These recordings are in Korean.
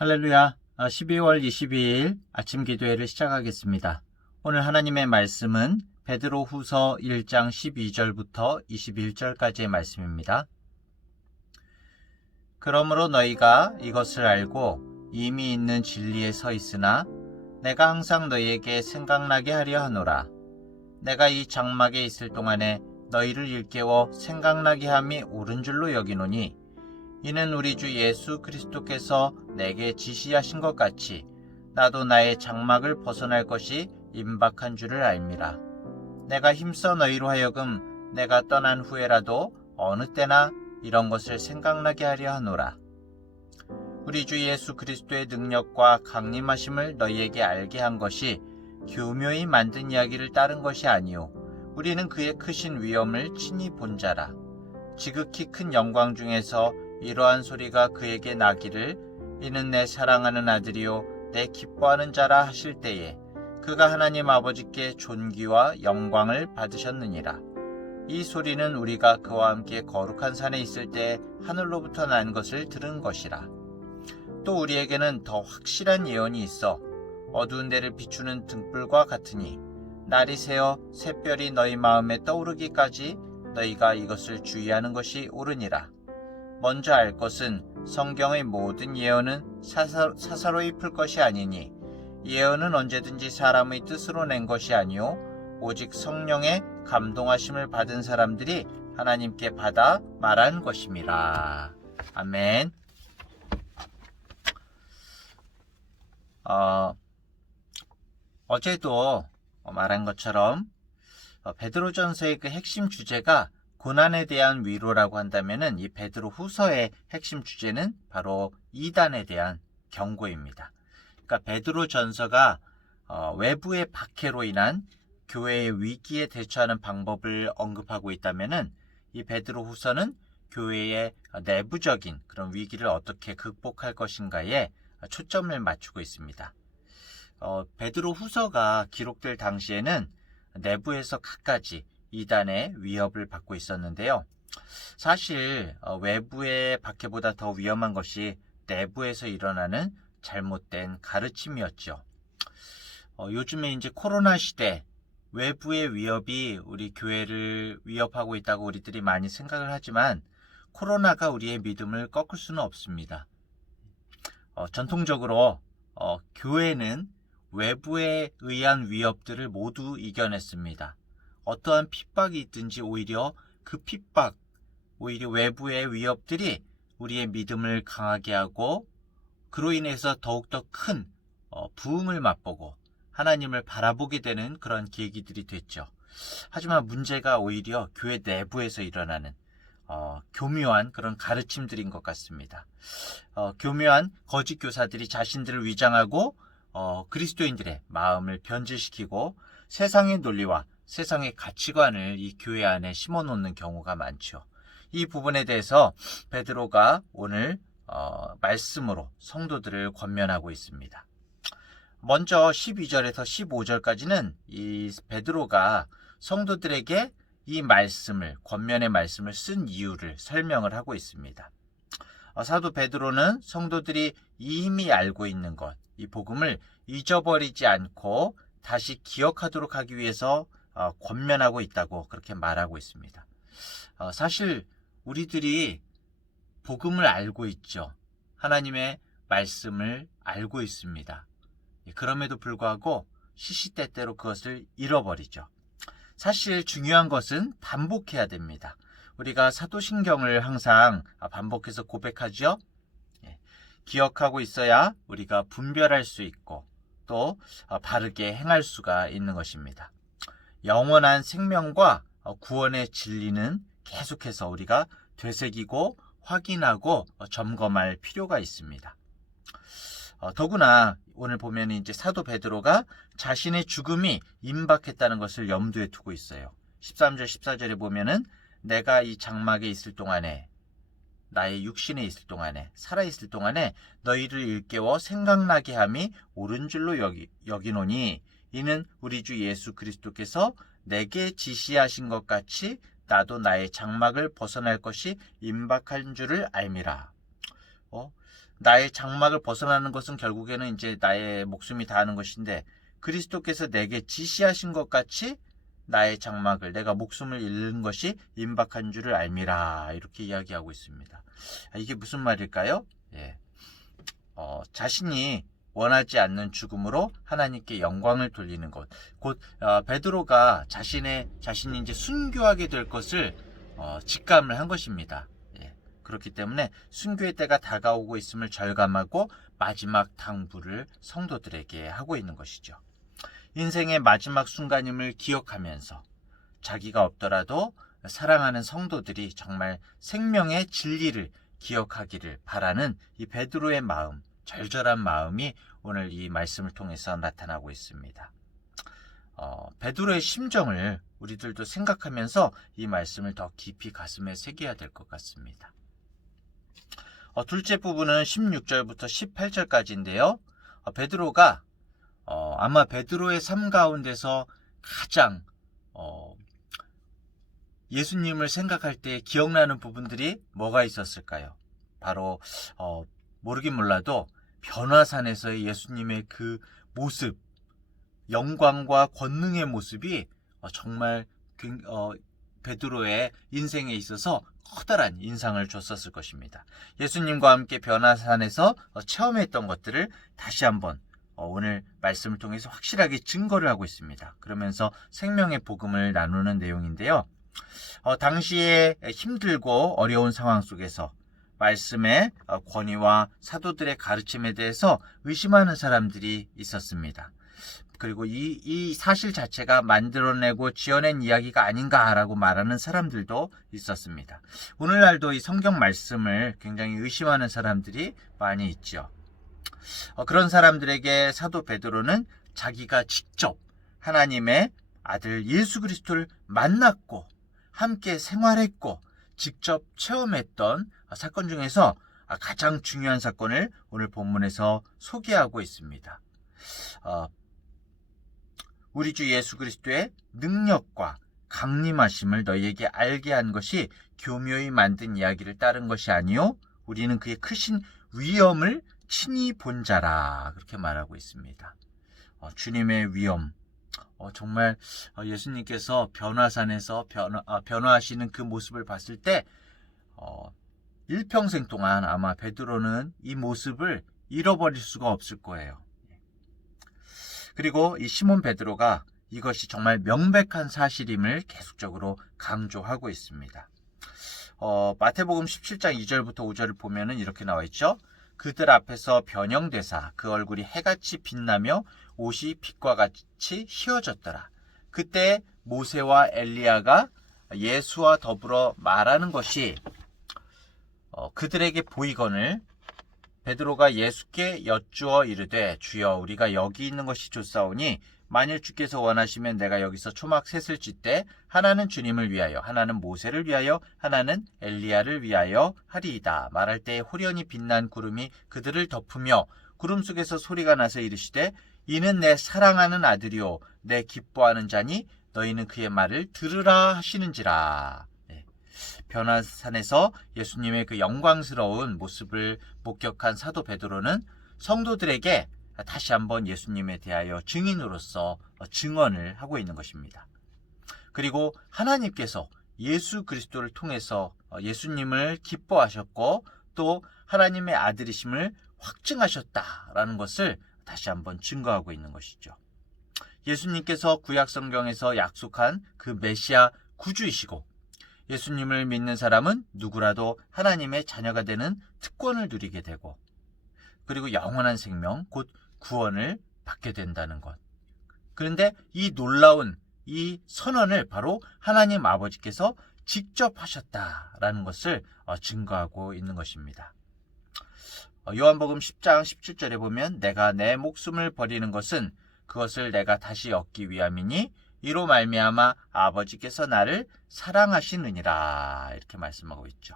할렐루야. 12월 22일 아침 기도회를 시작하겠습니다. 오늘 하나님의 말씀은 베드로 후서 1장 12절부터 21절까지의 말씀입니다. 그러므로 너희가 이것을 알고 이미 있는 진리에 서 있으나 내가 항상 너희에게 생각나게 하려 하노라. 내가 이 장막에 있을 동안에 너희를 일깨워 생각나게 함이 옳은 줄로 여기노니 이는 우리 주 예수 그리스도께서 내게 지시하신 것 같이 나도 나의 장막을 벗어날 것이 임박한 줄을 알미라. 내가 힘써 너희로 하여금 내가 떠난 후에라도 어느 때나 이런 것을 생각나게 하려 하노라. 우리 주 예수 그리스도의 능력과 강림하심을 너희에게 알게 한 것이 교묘히 만든 이야기를 따른 것이 아니요 우리는 그의 크신 위엄을 친히 본 자라. 지극히 큰 영광 중에서 이러한 소리가 그에게 나기를 이는 내 사랑하는 아들이요 내 기뻐하는 자라 하실 때에 그가 하나님 아버지께 존귀와 영광을 받으셨느니라. 이 소리는 우리가 그와 함께 거룩한 산에 있을 때 하늘로부터 난 것을 들은 것이라. 또 우리에게는 더 확실한 예언이 있어 어두운 데를 비추는 등불과 같으니 날이 새어 샛별이 너희 마음에 떠오르기까지 너희가 이것을 주의하는 것이 옳으니라. 먼저 알 것은 성경의 모든 예언은 사사로이 풀 것이 아니니 예언은 언제든지 사람의 뜻으로 낸 것이 아니요 오직 성령의 감동하심을 받은 사람들이 하나님께 받아 말한 것임이라. 아멘. 어제도 말한 것처럼 베드로전서의 그 핵심 주제가 고난에 대한 위로라고 한다면은 이 베드로 후서의 핵심 주제는 바로 이단에 대한 경고입니다. 그러니까 베드로 전서가 외부의 박해로 인한 교회의 위기에 대처하는 방법을 언급하고 있다면은 이 베드로 후서는 교회의 내부적인 그런 위기를 어떻게 극복할 것인가에 초점을 맞추고 있습니다. 베드로 후서가 기록될 당시에는 내부에서 갖가지 이단의 위협을 받고 있었는데요. 사실 외부의 박해보다 더 위험한 것이 내부에서 일어나는 잘못된 가르침이었죠. 요즘에 이제 코로나 시대 외부의 위협이 우리 교회를 위협하고 있다고 우리들이 많이 생각을 하지만 코로나가 우리의 믿음을 꺾을 수는 없습니다. 전통적으로 교회는 외부에 의한 위협들을 모두 이겨냈습니다. 어떠한 핍박이 있든지 오히려 그 핍박, 오히려 외부의 위협들이 우리의 믿음을 강하게 하고 그로 인해서 더욱더 큰 부흥을 맛보고 하나님을 바라보게 되는 그런 계기들이 됐죠. 하지만 문제가 오히려 교회 내부에서 일어나는 교묘한 그런 가르침들인 것 같습니다. 교묘한 거짓 교사들이 자신들을 위장하고 그리스도인들의 마음을 변질시키고 세상의 논리와 세상의 가치관을 이 교회 안에 심어놓는 경우가 많죠. 이 부분에 대해서 베드로가 오늘 말씀으로 성도들을 권면하고 있습니다. 먼저 12절에서 15절까지는 이 베드로가 성도들에게 이 말씀을, 권면의 말씀을 쓴 이유를 설명을 하고 있습니다. 사도 베드로는 성도들이 이미 알고 있는 것, 이 복음을 잊어버리지 않고 다시 기억하도록 하기 위해서 권면하고 있다고 그렇게 말하고 있습니다. 사실 우리들이 복음을 알고 있죠. 하나님의 말씀을 알고 있습니다. 그럼에도 불구하고 시시때때로 그것을 잃어버리죠. 사실 중요한 것은 반복해야 됩니다. 우리가 사도신경을 항상 반복해서 고백하죠. 기억하고 있어야 우리가 분별할 수 있고 또 바르게 행할 수가 있는 것입니다. 영원한 생명과 구원의 진리는 계속해서 우리가 되새기고 확인하고 점검할 필요가 있습니다. 더구나 오늘 보면 이제 사도 베드로가 자신의 죽음이 임박했다는 것을 염두에 두고 있어요. 13절 14절에 보면은 내가 이 장막에 있을 동안에 나의 육신에 있을 동안에 살아있을 동안에 너희를 일깨워 생각나게 함이 옳은 줄로 여기노니 이는 우리 주 예수 그리스도께서 내게 지시하신 것 같이 나도 나의 장막을 벗어날 것이 임박한 줄을 알미라. 나의 장막을 벗어나는 것은 결국에는 이제 나의 목숨이 다하는 것인데 그리스도께서 내게 지시하신 것 같이 나의 장막을 내가 목숨을 잃는 것이 임박한 줄을 알미라 이렇게 이야기하고 있습니다. 이게 무슨 말일까요? 예. 자신이 원하지 않는 죽음으로 하나님께 영광을 돌리는 것. 곧 베드로가 자신이 이제 순교하게 될 것을 직감을 한 것입니다. 예. 그렇기 때문에 순교의 때가 다가오고 있음을 절감하고 마지막 당부를 성도들에게 하고 있는 것이죠. 인생의 마지막 순간임을 기억하면서 자기가 없더라도 사랑하는 성도들이 정말 생명의 진리를 기억하기를 바라는 이 베드로의 마음, 절절한 마음이 오늘 이 말씀을 통해서 나타나고 있습니다. 베드로의 심정을 우리들도 생각하면서 이 말씀을 더 깊이 가슴에 새겨야 될 것 같습니다. 둘째 부분은 16절부터 18절까지인데요. 베드로가 아마 베드로의 삶 가운데서 가장 예수님을 생각할 때 기억나는 부분들이 뭐가 있었을까요? 바로 모르긴 몰라도 변화산에서의 예수님의 그 모습, 영광과 권능의 모습이 정말 베드로의 인생에 있어서 커다란 인상을 줬었을 것입니다. 예수님과 함께 변화산에서 체험했던 것들을 다시 한번 오늘 말씀을 통해서 확실하게 증거를 하고 있습니다. 그러면서 생명의 복음을 나누는 내용인데요. 당시에 힘들고 어려운 상황 속에서 말씀의 권위와 사도들의 가르침에 대해서 의심하는 사람들이 있었습니다. 그리고 이 사실 자체가 만들어내고 지어낸 이야기가 아닌가라고 말하는 사람들도 있었습니다. 오늘날도 이 성경 말씀을 굉장히 의심하는 사람들이 많이 있죠. 그런 사람들에게 사도 베드로는 자기가 직접 하나님의 아들 예수 그리스도를 만났고 함께 생활했고 직접 체험했던 사건 중에서 가장 중요한 사건을 오늘 본문에서 소개하고 있습니다. 우리 주 예수 그리스도의 능력과 강림하심을 너희에게 알게 한 것이 교묘히 만든 이야기를 따른 것이 아니요 우리는 그의 크신 위엄을 친히 본 자라 그렇게 말하고 있습니다. 주님의 위엄, 정말 예수님께서 변화산에서 변화하시는 그 모습을 봤을 때 일평생 동안 아마 베드로는 이 모습을 잃어버릴 수가 없을 거예요. 그리고 이 시몬 베드로가 이것이 정말 명백한 사실임을 계속적으로 강조하고 있습니다. 마태복음 17장 2절부터 5절을 보면은 이렇게 나와 있죠. 그들 앞에서 변형되사 그 얼굴이 해같이 빛나며 옷이 빛과 같이 휘어졌더라. 그때 모세와 엘리야가 예수와 더불어 말하는 것이 그들에게 보이거늘 베드로가 예수께 여쭈어 이르되 주여 우리가 여기 있는 것이 좋사오니 만일 주께서 원하시면 내가 여기서 초막 셋을 짓되 하나는 주님을 위하여 하나는 모세를 위하여 하나는 엘리야를 위하여 하리이다. 말할 때에 호련히 빛난 구름이 그들을 덮으며 구름 속에서 소리가 나서 이르시되 이는 내 사랑하는 아들이요 내 기뻐하는 자니 너희는 그의 말을 들으라 하시는지라. 변화산에서 예수님의 그 영광스러운 모습을 목격한 사도 베드로는 성도들에게 다시 한번 예수님에 대하여 증인으로서 증언을 하고 있는 것입니다. 그리고 하나님께서 예수 그리스도를 통해서 예수님을 기뻐하셨고 또 하나님의 아들이심을 확증하셨다라는 것을 다시 한번 증거하고 있는 것이죠. 예수님께서 구약 성경에서 약속한 그 메시아 구주이시고 예수님을 믿는 사람은 누구라도 하나님의 자녀가 되는 특권을 누리게 되고 그리고 영원한 생명, 곧 구원을 받게 된다는 것. 그런데 이 놀라운 이 선언을 바로 하나님 아버지께서 직접 하셨다라는 것을 증거하고 있는 것입니다. 요한복음 10장 17절에 보면 내가 내 목숨을 버리는 것은 그것을 내가 다시 얻기 위함이니 이로 말미암아 아버지께서 나를 사랑하시느니라 이렇게 말씀하고 있죠.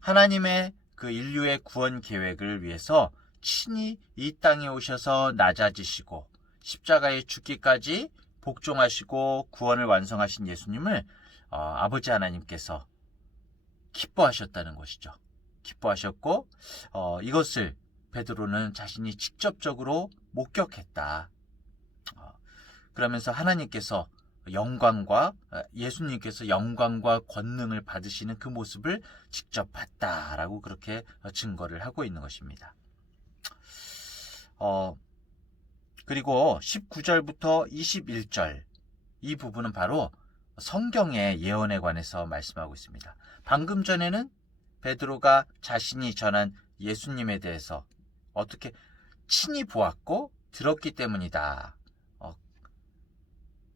하나님의 그 인류의 구원 계획을 위해서 친히 이 땅에 오셔서 낮아지시고 십자가에 죽기까지 복종하시고 구원을 완성하신 예수님을 아버지 하나님께서 기뻐하셨다는 것이죠. 기뻐하셨고 이것을 베드로는 자신이 직접적으로 목격했다. 그러면서 하나님께서 예수님께서 영광과 권능을 받으시는 그 모습을 직접 봤다라고 그렇게 증거를 하고 있는 것입니다. 그리고 19절부터 21절 이 부분은 바로 성경의 예언에 관해서 말씀하고 있습니다. 방금 전에는 베드로가 자신이 전한 예수님에 대해서 어떻게 친히 보았고 들었기 때문이다.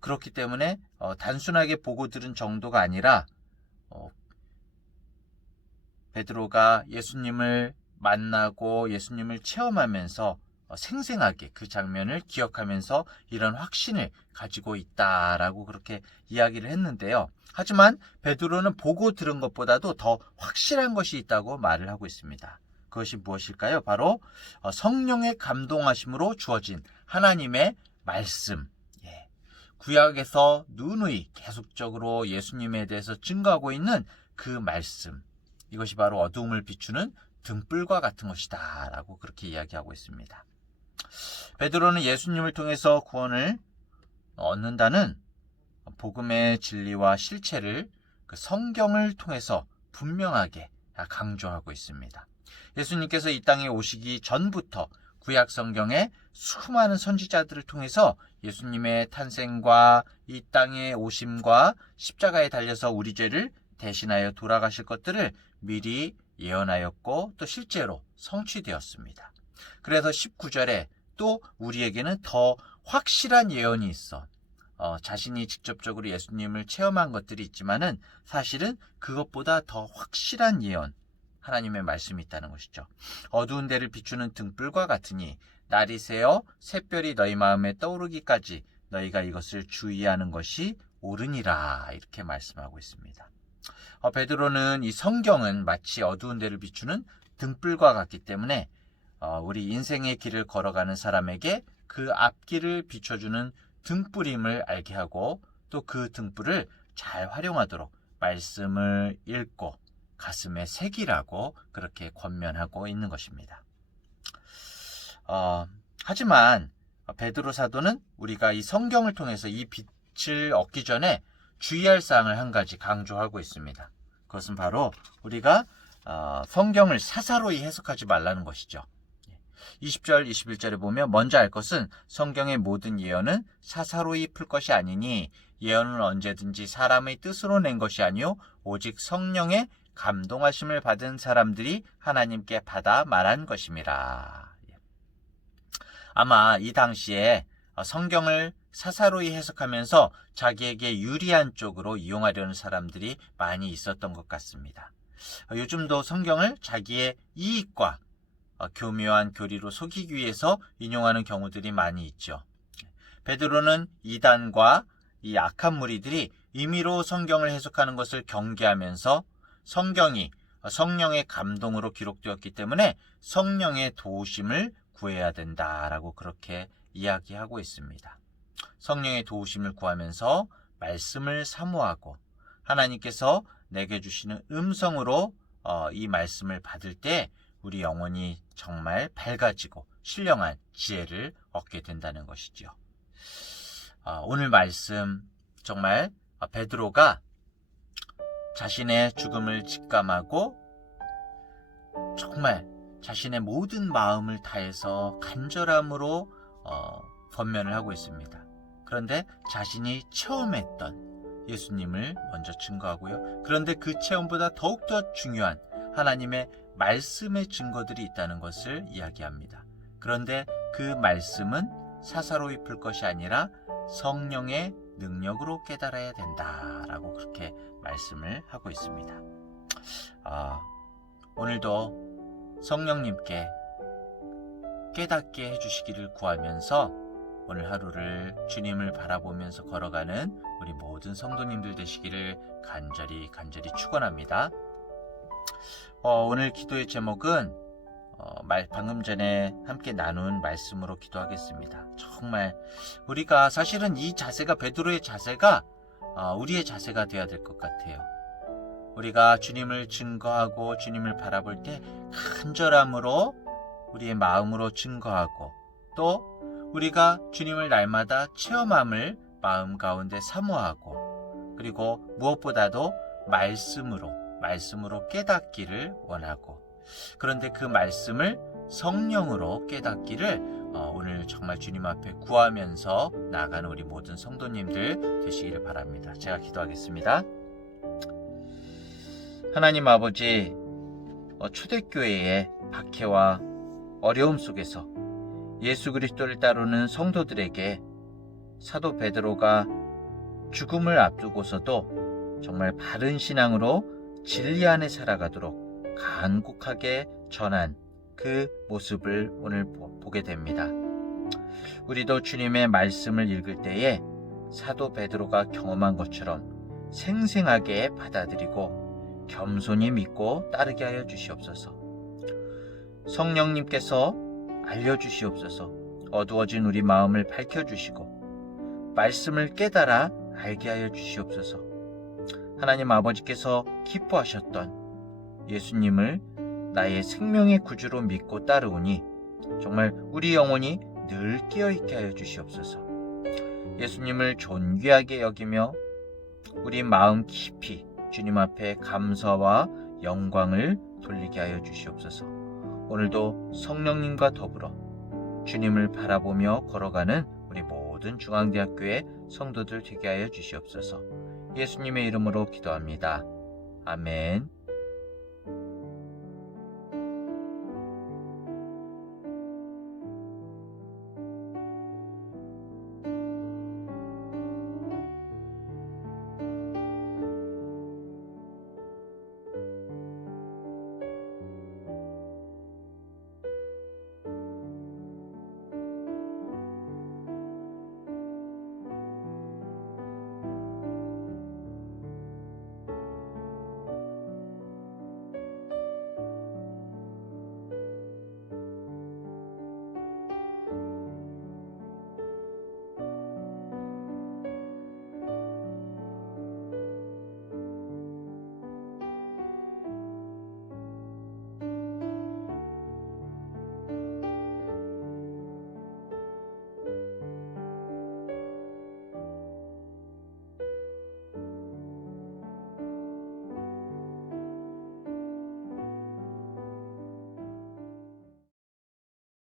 그렇기 때문에 단순하게 보고 들은 정도가 아니라 베드로가 예수님을 만나고 예수님을 체험하면서 생생하게 그 장면을 기억하면서 이런 확신을 가지고 있다라고 그렇게 이야기를 했는데요. 하지만 베드로는 보고 들은 것보다도 더 확실한 것이 있다고 말을 하고 있습니다. 그것이 무엇일까요? 바로 성령의 감동하심으로 주어진 하나님의 말씀. 구약에서 누누이 계속적으로 예수님에 대해서 증거하고 있는 그 말씀. 이것이 바로 어두움을 비추는 등불과 같은 것이다 라고 그렇게 이야기하고 있습니다. 베드로는 예수님을 통해서 구원을 얻는다는 복음의 진리와 실체를 그 성경을 통해서 분명하게 강조하고 있습니다. 예수님께서 이 땅에 오시기 전부터 구약 성경의 수많은 선지자들을 통해서 예수님의 탄생과 이 땅에 오심과 십자가에 달려서 우리 죄를 대신하여 돌아가실 것들을 미리 예언하였고 또 실제로 성취되었습니다. 그래서 19절에 또 우리에게는 더 확실한 예언이 있어. 자신이 직접적으로 예수님을 체험한 것들이 있지만은 사실은 그것보다 더 확실한 예언, 하나님의 말씀이 있다는 것이죠. 어두운 데를 비추는 등불과 같으니 날이 새어 샛별이 너희 마음에 떠오르기까지 너희가 이것을 주의하는 것이 옳으니라 이렇게 말씀하고 있습니다. 베드로는 이 성경은 마치 어두운 데를 비추는 등불과 같기 때문에 우리 인생의 길을 걸어가는 사람에게 그 앞길을 비춰주는 등불임을 알게 하고 또 그 등불을 잘 활용하도록 말씀을 읽고 가슴에 새기라고 그렇게 권면하고 있는 것입니다. 하지만 베드로 사도는 우리가 이 성경을 통해서 이 빛을 얻기 전에 주의할 사항을 한 가지 강조하고 있습니다. 그것은 바로 우리가 성경을 사사로이 해석하지 말라는 것이죠. 20절, 21절에 보면 먼저 알 것은 성경의 모든 예언은 사사로이 풀 것이 아니니 예언은 언제든지 사람의 뜻으로 낸 것이 아니요 오직 성령의 감동하심을 받은 사람들이 하나님께 받아 말한 것임이라. 아마 이 당시에 성경을 사사로이 해석하면서 자기에게 유리한 쪽으로 이용하려는 사람들이 많이 있었던 것 같습니다. 요즘도 성경을 자기의 이익과 교묘한 교리로 속이기 위해서 인용하는 경우들이 많이 있죠. 베드로는 이단과 이 악한 무리들이 임의로 성경을 해석하는 것을 경계하면서 성경이 성령의 감동으로 기록되었기 때문에 성령의 도우심을 구해야 된다라고 그렇게 이야기하고 있습니다. 성령의 도우심을 구하면서 말씀을 사모하고 하나님께서 내게 주시는 음성으로 이 말씀을 받을 때 우리 영혼이 정말 밝아지고 신령한 지혜를 얻게 된다는 것이죠. 오늘 말씀 정말 베드로가 자신의 죽음을 직감하고 정말 자신의 모든 마음을 다해서 간절함으로 권면을 하고 있습니다. 그런데 자신이 체험했던 예수님을 먼저 증거하고요. 그런데 그 체험보다 더욱더 중요한 하나님의 말씀의 증거들이 있다는 것을 이야기합니다. 그런데 그 말씀은 사사로이 풀 것이 아니라 성령의 능력으로 깨달아야 된다라고 그렇게 말씀을 하고 있습니다. 오늘도 성령님께 깨닫게 해주시기를 구하면서 오늘 하루를 주님을 바라보면서 걸어가는 우리 모든 성도님들 되시기를 간절히 축원합니다. 오늘 기도의 제목은 방금 전에 함께 나눈 말씀으로 기도하겠습니다. 정말 우리가 사실은 이 자세가 베드로의 자세가 우리의 자세가 되어야 될 것 같아요. 우리가 주님을 증거하고 주님을 바라볼 때 간절함으로 우리의 마음으로 증거하고, 또 우리가 주님을 날마다 체험함을 마음 가운데 사모하고, 그리고 무엇보다도 말씀으로 깨닫기를 원하고, 그런데 그 말씀을 성령으로 깨닫기를 오늘 정말 주님 앞에 구하면서 나아가는 우리 모든 성도님들 되시기를 바랍니다. 제가 기도하겠습니다. 하나님 아버지, 초대교회의 박해와 어려움 속에서 예수 그리스도를 따르는 성도들에게 사도 베드로가 죽음을 앞두고서도 정말 바른 신앙으로 진리 안에 살아가도록 간곡하게 전한 그 모습을 오늘 보게 됩니다. 우리도 주님의 말씀을 읽을 때에 사도 베드로가 경험한 것처럼 생생하게 받아들이고 겸손히 믿고 따르게 하여 주시옵소서. 성령님께서 알려주시옵소서. 어두워진 우리 마음을 밝혀주시고 말씀을 깨달아 알게 하여 주시옵소서. 하나님 아버지께서 기뻐하셨던 예수님을 나의 생명의 구주로 믿고 따르오니 정말 우리 영혼이 늘 깨어있게 하여 주시옵소서. 예수님을 존귀하게 여기며 우리 마음 깊이 주님 앞에 감사와 영광을 돌리게 하여 주시옵소서. 오늘도 성령님과 더불어 주님을 바라보며 걸어가는 우리 모든 중앙대학교의 성도들 되게 하여 주시옵소서. 예수님의 이름으로 기도합니다. 아멘.